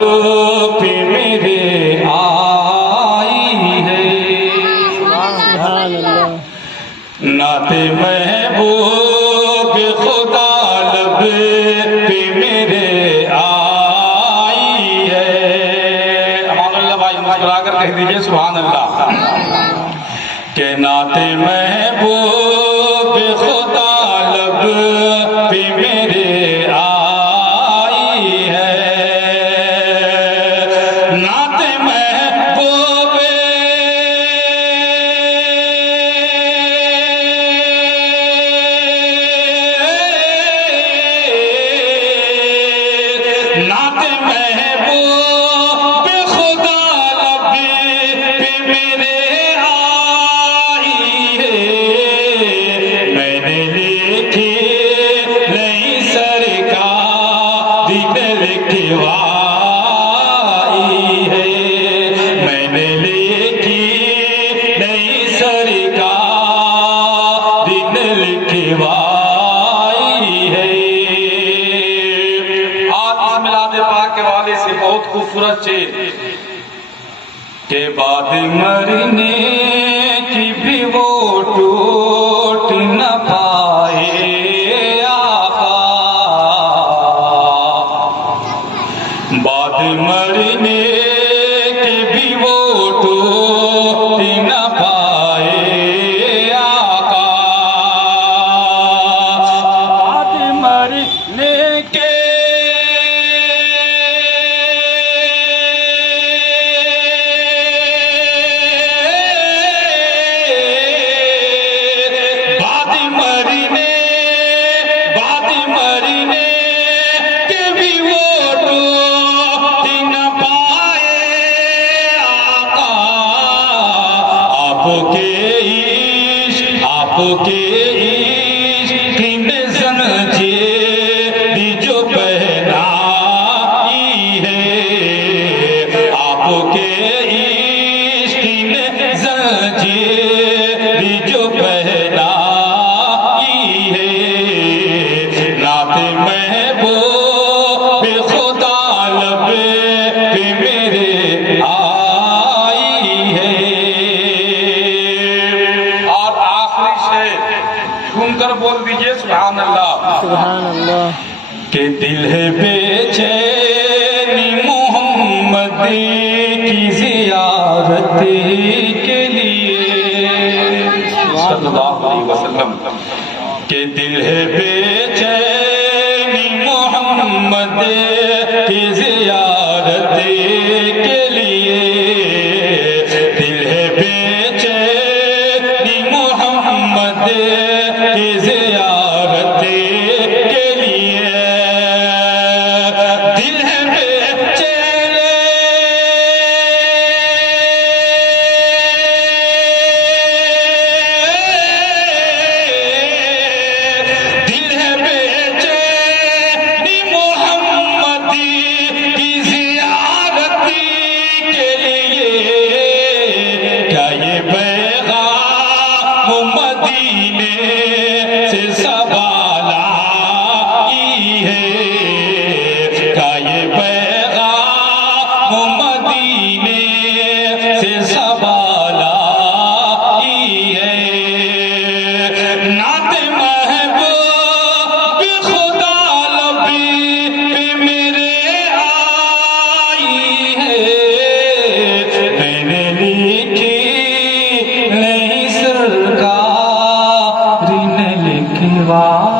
پہ میرے آئی ہے نعت محبوب خدا لب پہ میرے آئی ہے۔ امان اللہ بھائی مسکرا کر کہہ دیجئے سبحان اللہ کہ نعت محبوب خدا لب پہ میرے آئی ہے۔ نعت محبوب نعت محبوب خدا لب پہ میرے آئی ہے۔ میں نے لکھی نئی سرکار دل لکھوائی ہے۔ میں نے لکھی نئی سرکار دل لکھوائی ہے۔ آج اس میلاد پاک کے والے سے بہت خوبصورت شعر کہ بعد مرنے کی بھی وہ ٹوٹ نہ پائے آقا، بعد مرنے کی بھی وہ ٹوٹ نہ پائے آقا، بعد مرنے کے آپ کے عشق نے زنجیر جو پہنائی ہے، آپ کے عشق نے زنجیر جو پہنائی ہے۔ نعت محبوب خدا لب پہ میرے آئی ہے۔ گھوم کر بول دیجئے سبحان اللہ سبحان اللہ کہ دل ہے بے چینی محمد کی زیارت کے لیے صلی اللہ علیہ وسلم، کہ دل ہے بے چینی محمد کی زیارت کے لیے، دل ہے بے چینی محمد کی زیارت کے لیے، دل ہے بے چین، دل ہے بے چین محمد کی زیارت کے لیے، کیا یہ پیغام مدینے سے سوال آئی ہے، کیا یہ پیغام مدینے سے سوال آئی ہے۔ نعت محبوب خدا لب پہ میرے آئی ہے۔ میں نے لکھی نئی سرکار دل لکھوائی